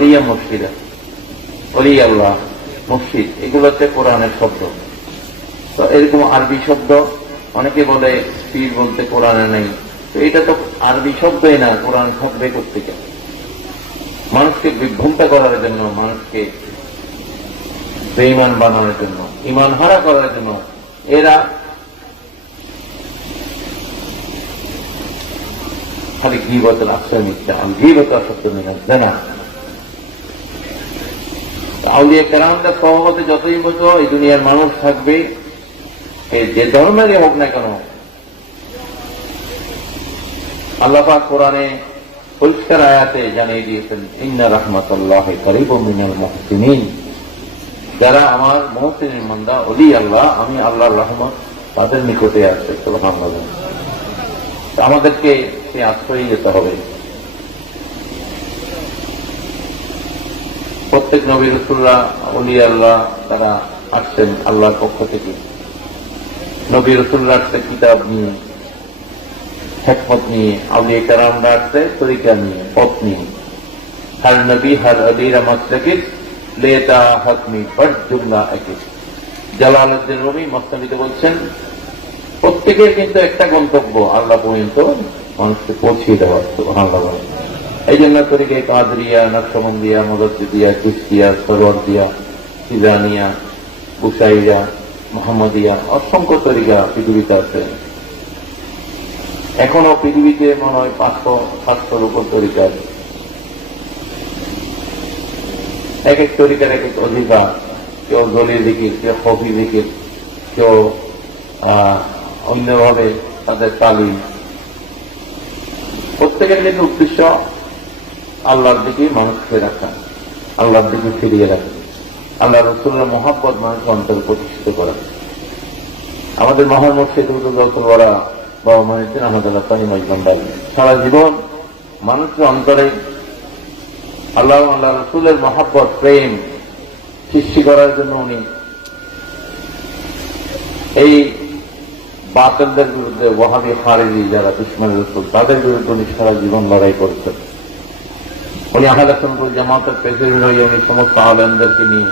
ওয়ালিয়া মুর্শিদা, ওলি আল্লাহ, মুর্শিদ, এগুলো হচ্ছে কোরআনের শব্দ। তো এরকম আরবি শব্দ অনেকে বলে পীর বলতে কোরআনে নেই, তো এটা তো আরবি শব্দই না, কোরআন থাকবে কোত্থেকে? মানুষকে বিভ্রান্ত করার জন্য, মানুষকে বেঈমান বানানোর জন্য, ঈমান হারা করার জন্য এরা খালি গীবতের আশ্রয় নিচ্ছে। গীবত সত্য নিয়ে না। আউলিয়া কেরামদের সহমতে যতই বছর এই দুনিয়ার মানুষ থাকবে, যে ধর্মেরই হোক না কেন, আল্লাহ পাক কোরআনে পরিষ্কার আয়াতে জানিয়ে দিয়েছেন, ইন্না রাহমাতুল্লাহি কারীবুম মিনাল মুহসিনিন, যারা আমার মুহসিনের বান্দা, ওলি আল্লাহ, আমি আল্লাহর রহমত তাদের নিকটে আছে। সুবহানাল্লাহ। আমাদেরকে সে আশ্রয় যেতে হবে। প্রত্যেক নবী রাসূলরা, ওলি আল্লাহ, তারা আসছেন আল্লাহর পক্ষ থেকে। নবী রাসূলরা আসছে কিতাব নিয়ে, হিকমত নিয়ে, আউলিয়া কেরামরা আসছে তরিকা নিয়ে, পথ নিয়ে। হর নবী হর আলীরা মাসলাকিস লেতা হকমি বড় জুমলা একিস। জালালউদ্দিন রুমি মসনদে বলছেন, প্রত্যেকের কিন্তু একটা গন্তব্য, আল্লাহ পর্যন্ত মানুষকে পৌঁছিয়ে দেওয়া। সুবহানাল্লাহ। এই জন্য তরিকায়ে কাদরিয়া, নকশবন্দিয়া, মুজাদ্দিদিয়া, চিশতিয়া, সরওয়ার্দিয়া, তিজানিয়া, বুশাইরা, মুহাম্মদিয়া, অসংখ্য তরিকা পৃথিবীতে আছে। এখনো পৃথিবীতে মনে হয় 500-700-র উপর তরিকা আছে। এক এক তরিকার এক এক অধিকার, কেউ দলীয় জিকির, কেউ খফি জিকির, কেউ অন্যভাবে তাদের তালিম। প্রত্যেকের কিন্তু উদ্দেশ্য আল্লাহর দিকে মানুষকে রাখা, আল্লাহর দিকে ফিরিয়ে রাখা, আল্লাহ রাসূলের মহব্বত মানুষের অন্তরে প্রতিষ্ঠিত করা। আমাদের মহান মুর্শিদ বড়া বাবা মহিউদ্দিন আহমদ ভান্ডারী সারা জীবন মানুষের অন্তরে আল্লাহ আল্লাহ রাসূলের মহব্বত, প্রেম সৃষ্টি করার জন্য উনি এই বাতিলদের বিরুদ্ধে, ওয়াহাবি খারিজি যারা দুশমন রাসূল, তাদের বিরুদ্ধে উনি সারা জীবন লড়াই করেছেন। উনি আহলে সুন্নাত জামাতের প্রেসিডেন্ট হয়ে উনি সমস্ত আলেমদেরকে নিয়ে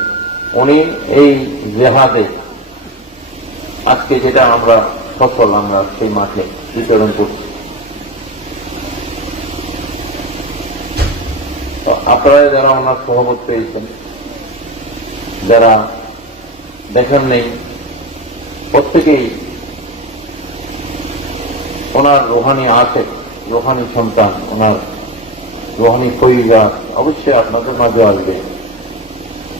উনি এই জিহাদে আজকে যেটা আমরা সফল, আমরা সেই মাঠে বিতরণ করছি। আপনারা যারা ওনার সহমত পেয়েছেন, যারা দেখেন নেই, প্রত্যেকেই ওনার রুহানি আছে, রুহানি সন্তান, ওনার রুহানি ফয়িজা অবশ্যই আপনাদের মাঝে আসবে।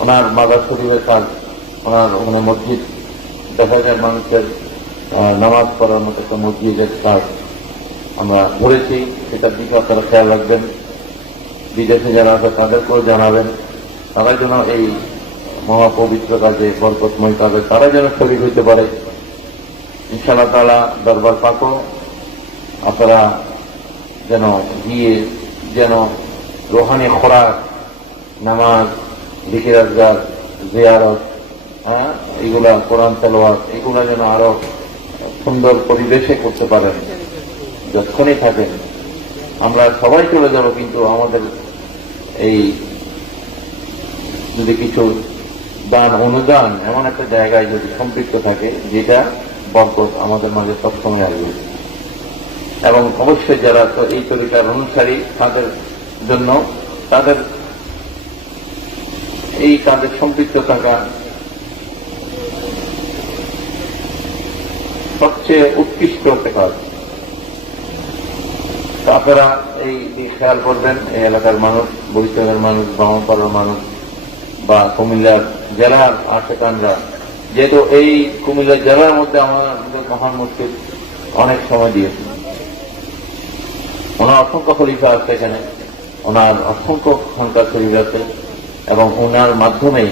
ওনার মাজার শরীফের কাজ, ওনার ওখানে মসজিদ দেখা যায়, মানুষের নামাজ পড়ার মতো একটা মসজিদের কাজ আমরা ধরেছি, সেটার দিকে আপনারা খেয়াল রাখবেন। বিদেশে যারা আছে তাদেরকেও জানাবেন, তারা যেন এই মহাপবিত্র কাজে, বরকতময় কাজে তারা যেন শরীক হইতে পারে। ইনশাআল্লাহ তাআলা দরবার পাকও আপনারা যেন গিয়ে যেন রুহানি খোরাক, নামাজ, জিকির আজকার, জিয়ারত, এগুলা, কোরআন তেলাওয়াত, এগুলা যেন আরো সুন্দর পরিবেশে করতে পারেন। যতক্ষণই থাকেন, আমরা সবাই চলে যাব, কিন্তু আমাদের এই যদি কিছু দান অনুদান এমন একটা জায়গায় যদি সম্পৃক্ত থাকে, যেটা বরকত আমাদের মাঝে সবসময় আসবে। এবং অবশ্যই যারা তো এই তরিকার অনুসারী, তাদের জন্য তাদের এই কাজে সম্পৃক্ত থাকা সবচেয়ে উৎকৃষ্ট একটা কাজ। আপনারা এই খেয়াল করবেন, এই এলাকার মানুষ, বরিশালের মানুষ, ব্রাহ্মণপাড়ার মানুষ বা কুমিল্লার জেলার আশেপাশরা, যেহেতু এই কুমিল্লা জেলার মধ্যে আমাদের মহান মুর্শিদ অনেক সময় দিয়েছে। ওনার অসংখ্য খলিফা আছে এখানে, ওনার অসংখ্য খানকা শরীফ আছে, এবং ওনার মাধ্যমে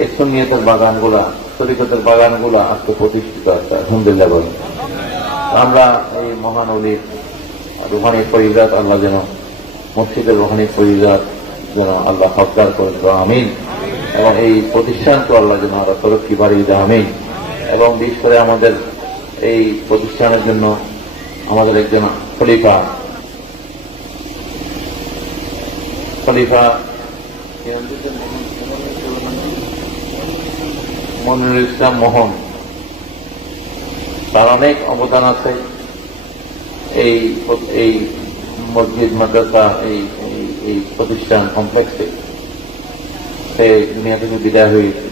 এই সুন্নিয়তের বাগানগুলা, তরিকতের বাগানগুলা আজকে প্রতিষ্ঠিত আছে। আলহামদুলিল্লাহ বলেন। আমরা এই মহান ওলির রুহানি ফয়িজাত আল্লাহ যেন, মসজিদের রুহানি ফয়িজাত যেন আল্লাহ হকদার করে দেওয়া, আমিন। এবং এই প্রতিষ্ঠানকে আল্লাহ যেন আরো তরক্কি বাড়িয়ে দেওয়া, আমিন। এবং বিশেষ করে আমাদের এই প্রতিষ্ঠানের জন্য আমাদের একজন খলিফা মনিরুল ইসলাম মোহন, তার অনেক অবদান আছে এই এই মসজিদ মাদ্রাসা এই প্রতিষ্ঠান কমপ্লেক্সে। সে দুনিয়া থেকে বিদায় হয়েছে,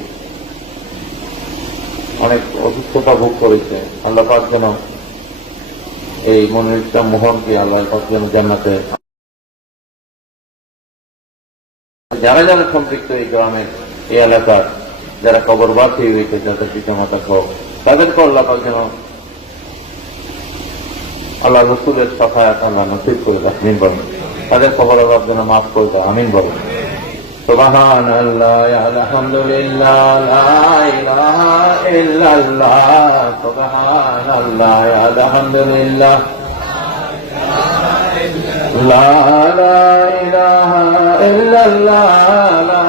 অনেক অসুস্থতা ভোগ করেছে। আল্লাহ পাক যেন এই মনিরুল ইসলাম মোহনকে আল্লাহ পাক যেন জান্নাতে, যারা যারা সম্পৃক্ত এই গ্রামের এই এলাকার যারা কবরবাসী হয়েছে, যাদের পিতা মাতা সহ, তাদেরকে আল্লাহ পাক যেন আল্লাহ রসুলের সহায়ত আল্লাহ নসিব করে দেয়, আমিন বলেন। তাদের কবর আল্লাহ যেন মাফ করে দেয়, আমিন বলেন। সুবহানাল্লাহ, আলহামদুলিল্লাহ, লা ইলাহা ইল্লাল্লাহ, সুবহানাল্লাহ, আলহামদুলিল্লাহ, লা ইলাহা ইল্লাল্লাহ, লা